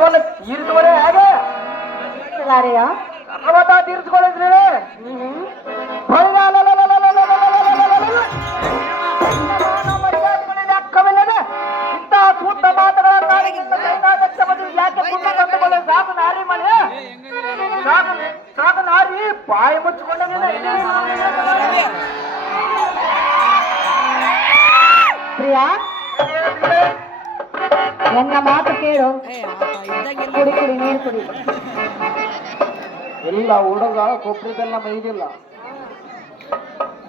ಋಣವನ್ನು ತೀರಿಸುವರೇ ಹೇಗೆ ಯಾರೆಯ ಸರ್ವತಾ ತೀರಿಸಿಕೊಳ್ಳಿದ್ರಿ ಲೆಕ್ಕವಿಲ್ಲದೆ ಇಂತಹ ಸೂಕ್ತ ಮಾತುಗಳನ್ನು ಆಡಿದ ಕೈಲಾಗಚ್ಚ ಮದುವೆ ಯಾಕೆ ಪುಣ್ಯ ತಂದುಕೊಳ್ಳೆ ಸಾಕು ನಾರಿ ಮನೆ ಸಾಕು ಸಾಕು ನಾರಿ ಬಾಯಿ ಮುಚ್ಚಿಕೊಂಡ ಪ್ರಿಯಾ ನನ್ನ ಮಾತು ಕೇಳು. ಕುಡಿ ಕುಡಿ ನೀರು ಕುಡಿ. ಇಲ್ಲ ಹುಡುಗ ಕೊಬ್ಬರಿದೆಲ್ಲ ಮೈದಿಲ್ಲ.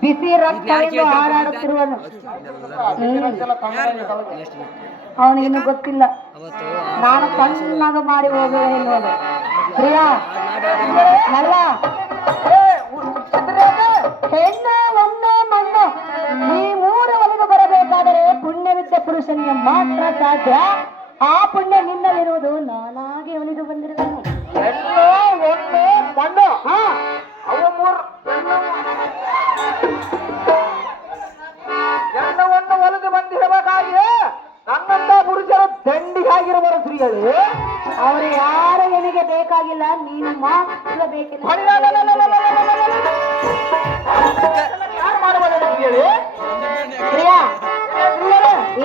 ಬಿಸಿ ರಕ್ತವೆಂದು ಹಾರಾಡುತ್ತಿರುವನು. ಇದೆಲ್ಲ ತಣ್ಣಗೆ ತಳಗೆ. ಅವನಿಗಿನ್ನು ಗೊತ್ತಿಲ್ಲ. ನಾನು ಸಣ್ಣದು ಮಾಡಿ ಹೋಗುವೆ ಎನ್ನುವುದು ಪ್ರಿಯಾ ನಲ್ಲ? ಹೆಣ್ಣು ಮಣ್ಣು. ಈ ಮೂರು ಒಳಗೆ ಬರಬೇಕಾದರೆ ಪುಣ್ಯವಿದ್ದ ಪುರುಷನಿಗೆ ಮಾತ್ರ ಸಾಧ್ಯ. ಆ ಪುಣ್ಯ ನಿನ್ನಲ್ಲಿರುವುದು ನಾನಾಗಿ ಒಲಿದು ಬಂದಿರುವನು ಹೆಣ್ಣು ಒಂದು ಮಣ್ಣು ಹಾ ಅವು ಮೂರು ಎಲ್ಲವನ್ನು ಒಲಿದು ಬಂದಿರಬೇಕಾಗಿ ನನ್ನಂತ ಪುರುಷರು ದಂಡಿಗಾಗಿರುವರು ಸ್ತ್ರೀಗಳು ಅವರು ಯಾರು ನಿನಗೆ ಬೇಕಾಗಿಲ್ಲ ನೀನು ಮಾತ್ರ ಬೇಕಿಲ್ಲ ಯಾರು ಮಾಡಬಾರದು ಪ್ರಿಯಾ ಈ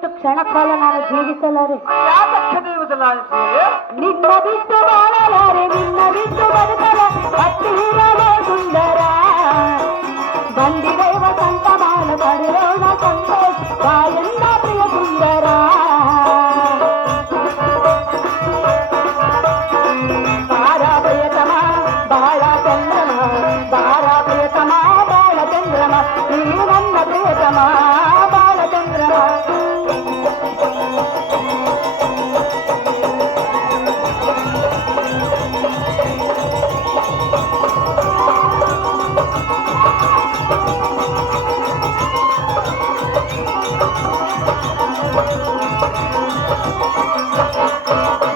ಬಿಟ್ಟು ಕ್ಷಣ ಕಾಲ ನಾನು ಜೀವಿಸಲಾರೆ ನಿನ್ನ ಬಿಟ್ಟು ಬಾಳಲಾರೆ ನಿನ್ನ ಬಿಟ್ಟು ಬದುಕಲ ಸುಂದರ Música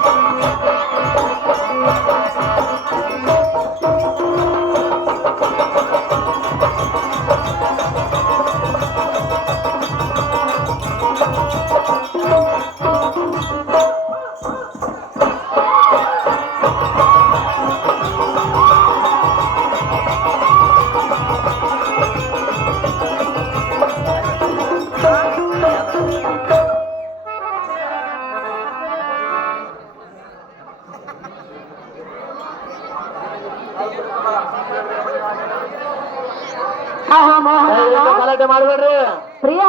ಗಲಾಟೆ ಮಾಡ್ಬೇಡ್ರಿ. ಪ್ರಿಯಾ.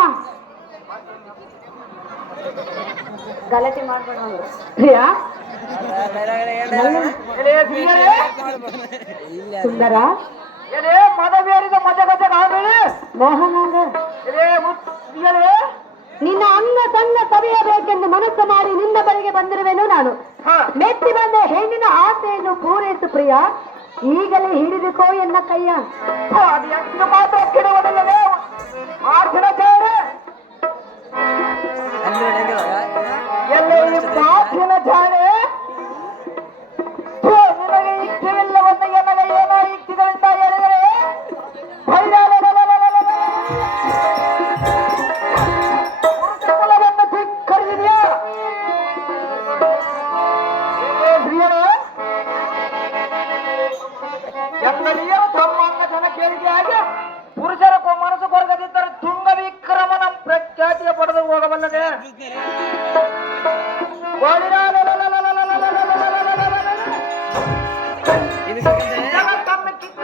ಗಲಾಟೆ ಮಾಡ್ಬೇಡ ಪ್ರಿಯಾ. ಸುಂದರ? ನಿನ್ನ ಅನ್ನ ತನ್ನ ಸವಿಯಬೇಕೆಂದು ಮನಸ್ಸು ಮಾಡಿ ನಿನ್ನ ಬಳಿಗೆ ಬಂದಿರುವೆನು ನಾನು. ಮೆಚ್ಚಿ ಬಂದ ಹೆಣ್ಣಿನ ಆಸೆಯನ್ನು ಪೂರೈಸು ಪ್ರಿಯ. ಈಗಲೇ ಹಿಡಿದುಕೋ ಎನ್ನ ಕೈಯ ಅದು ಎಷ್ಟು ಮಾತ್ರ ಕೆಡುವುದಲ್ಲವೇ ಮಾರ್ಜನಚಾರ ಎಲ್ಲರೂ ಮಾರ್ಜನಚಾರೇ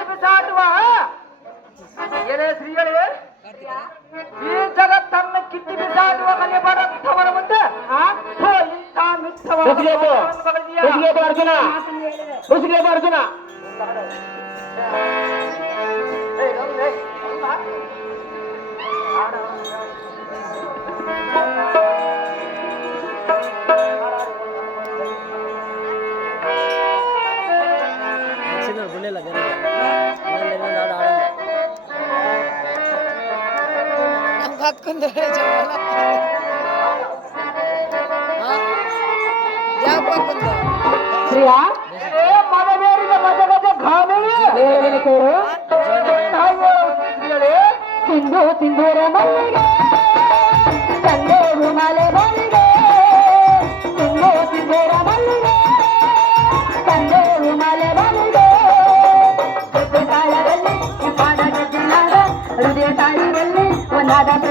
ಬಿಸಾಡುವ ಏನೇ ಶ್ರೀಗಳೇ ಈ ಜಗತ್ತನ್ನು ಕಿತ್ತಿ ಬಿಸಾಡುವ ಕಲೆ ಬಡತ್ತವರ ಮುಂದೆ ಆ? ಥು, ಇಂಥ ಮಿಥ್ಯವಾದ ಋಷಿಲೇಖು, ಮಾತುಗಳನ್ನು ಬಗೆದಿಯಾ? ಋಷಿಲೇಖು ಅರ್ಜುನ ಋಷಿಲೇಖು ಅರ್ಜುನ কতক্ষণ ধরে যাব যাও কতক্ষণ প্রিয়া సింధు సింధూర మల్లిగా da da da